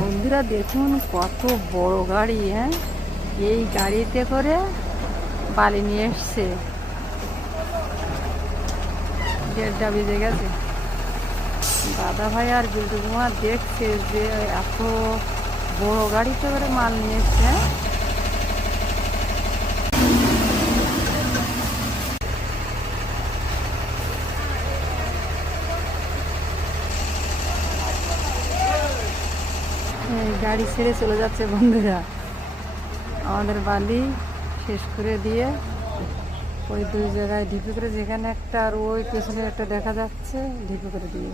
বন্ধুরা দেখুন কত বড় গাড়ি। হ্যাঁ, এই গাড়িতে করে বালি নিয়ে এসছে। 1:30 বেজে গেছে। দাদা ভাই আর বিল্টু কুমার দেখছে যে এত বড় গাড়িতে করে মাল নিয়ে এসছে। গাড়ি ছেড়ে চলে যাচ্ছে বন্ধুরা। আমাদের বালি শেষ করে দিয়ে ওই 2 জায়গায় ঢিপি করে, যেখানে একটা আর ওই পেছনে একটা দেখা যাচ্ছে, ঢিপি করে দিয়ে।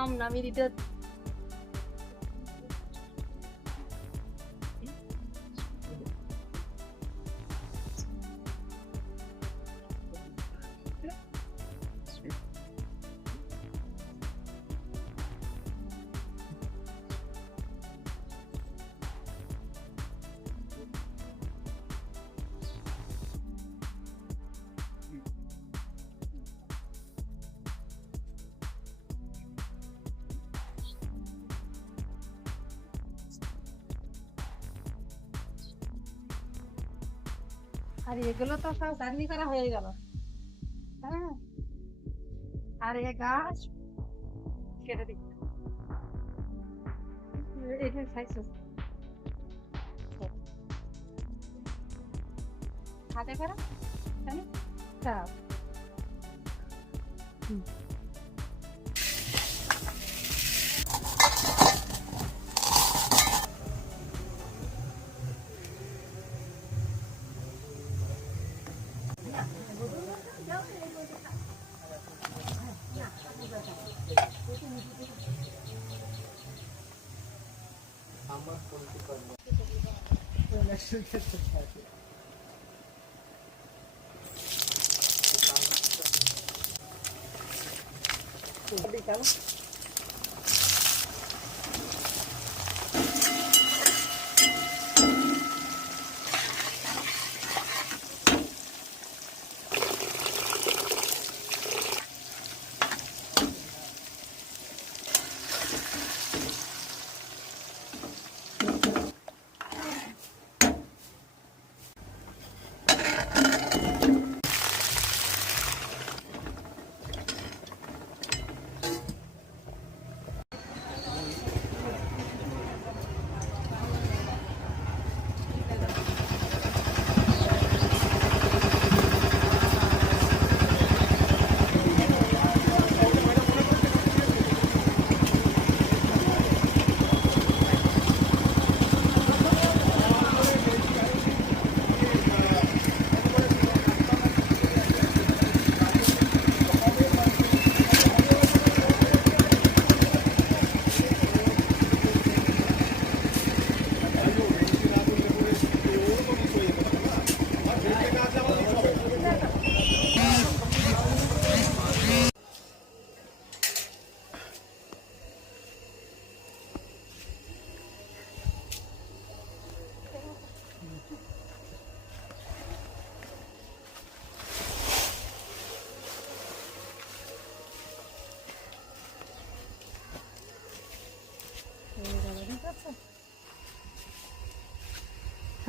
আম নামিয়ে দিতে আর এগুলো তো সব চাটনি করা হয়ে গেল। হ্যাঁ, আর এই গাছ কেটে দিই। এটা খাইছো হাতে করা জানি তা।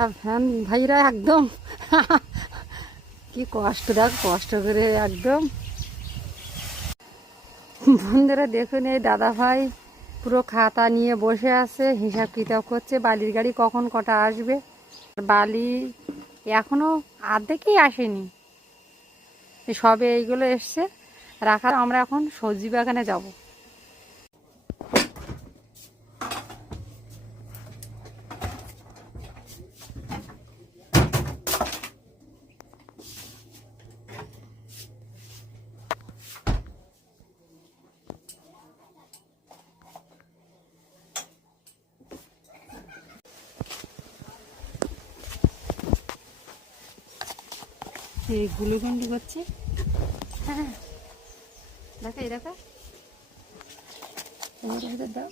সব ফ্যান ভাইরা একদম কি কষ্ট, দেখ কষ্ট করে একদম। বন্ধুরা দেখুন, এই দাদা ভাই পুরো খাতা নিয়ে বসে আছে, হিসাব কিতাব করছে বালির গাড়ি কখন কটা আসবে। বালি এখনো অর্ধেকই আসেনি, সবে এইগুলো এসছে রাখা। আমরা এখন সবজি বাগানে যাব। এই গুলোগুন্ডি করছে, হ্যাঁ দেখা এই দেখা দাও।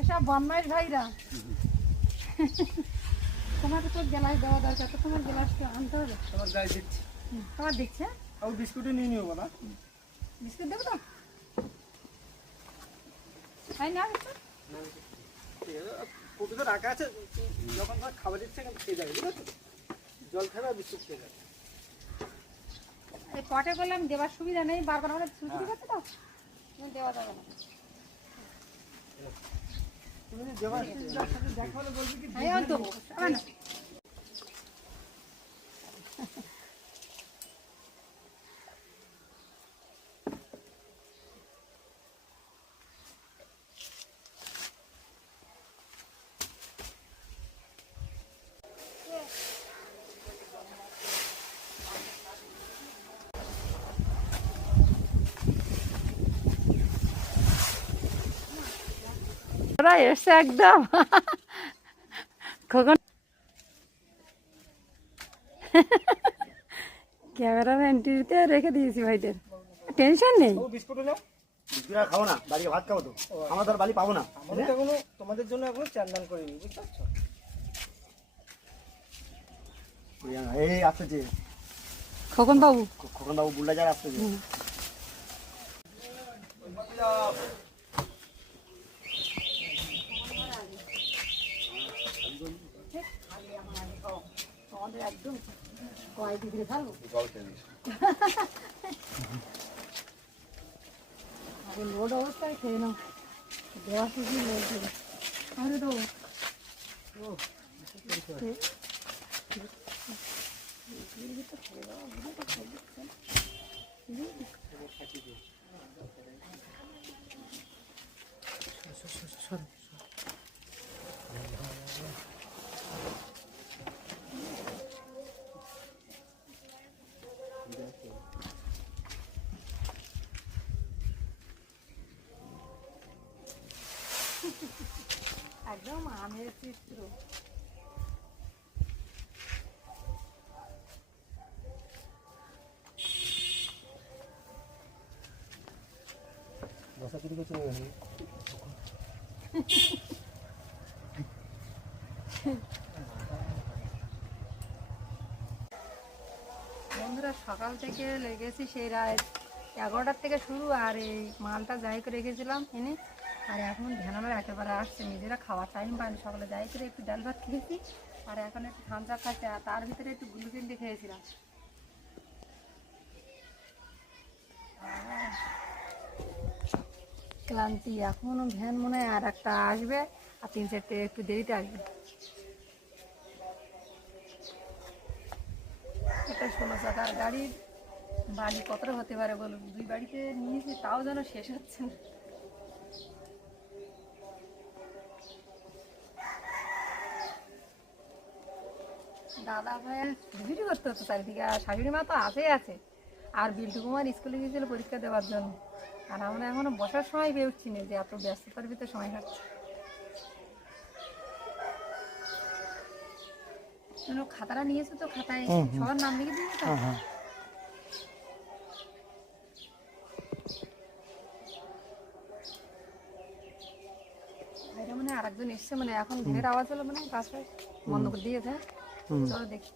এসব বদমাইশ ভাইরা, তোমার তো গ্লাস দেওয়া দরকার, তো তোমার গ্লাসটা আনতে হবে। তোমার গায়ে দিচ্ছি, তোমার দিচ্ছে, আমি বিস্কুটই নিয়ে নিও না। বিস্কুট দেবো তো, তাই না? কপিটা রাখা আছে, যখন তোমার খাবার দিচ্ছে খেয়ে যাবে, ঠিক আছে? জল খাবে আর বিস্কুট খেয়ে যাবে। এই পটে করলাম দেওয়ার সুবিধা নেই, বারবার আমাদের ছুটি করছে তো দেওয়া যাবে না। তুমি যদি দেওয়া দেখা হলে বলবি কি হ্যাঁ দেবো, না ওরা এসে একদম কখন ক্যামেরাম্যান টিভিতে রেখে দিয়েছি ভাইদের, টেনশন নেই। বিস্কুটও নাও। বিস্কুট আর খাবো না, বাড়ি ভাত খাবো তো। আমার তো আর বাড়ি পাবো না। আমাদের তো এখনো তোমাদের জন্য এখনো চান্দান করিনি, বুঝতে পারছো? এই আসছে যে খোকন বাবু, খোকন বাবু বুল্লাজার আসছে যে। একদম কয় ডিগ্রি ভালো আগে লোড অবস্থায় খেয়ে নাও, দেওয়া সুযোগ লোড দেবে। আরে তো একদম আমের চিত্র। বসা কিছু কিছু নেই। বন্ধুরা সকাল থেকে লেগেছি সেই রাত 11টার থেকে শুরু, আর এই মালটা যাই করে রেখেছিলাম এনে, আর এখন ধ্যানামের একেবারে আসছে, নিজেরা খাওয়ার টাইম পায়নি। সকালে যাই করে একটু ডাল ভাত খেয়েছি, আর এখন একটু ঠান্ডা খাচ্ছে, আর তার ভিতরে একটু গ্লুকোন দিয়ে খেয়েছিলাম। ক্লান্তি, এখনো ভ্যান মনে হয় আর একটা আসবে, আর 3-4টে একটু দেরিতে আসবে। একটা 16 চাকার গাড়ির বালি কতটা হতে পারে বলুন? 2 বাড়িতে নিয়েছি, তাও যেন শেষ হচ্ছে না। দাদা ভাইয়ের ভিডিও করতে হতো চারিদিকে, আর শাশুড়ি মা তো আসেই আছে, আর বিল্টু কুমার স্কুলে গিয়েছিল পরীক্ষা দেওয়ার জন্য, আর আমরা এখনো বসার সময় পেয়ে উঠছি না, যে এত ব্যস্ততার ভিতরে সময় কাটছে। খাতাটা নিয়েছে তো, খাতায় সবার নাম লিখে দিয়েছে তো। হ্যাঁ। এটা মানে আরেকজন এসছে, মানে এখন ভিড়ের আওয়াজ হলো, মানে পাশে বন্ধ করে দিয়েছে। চলো দেখি।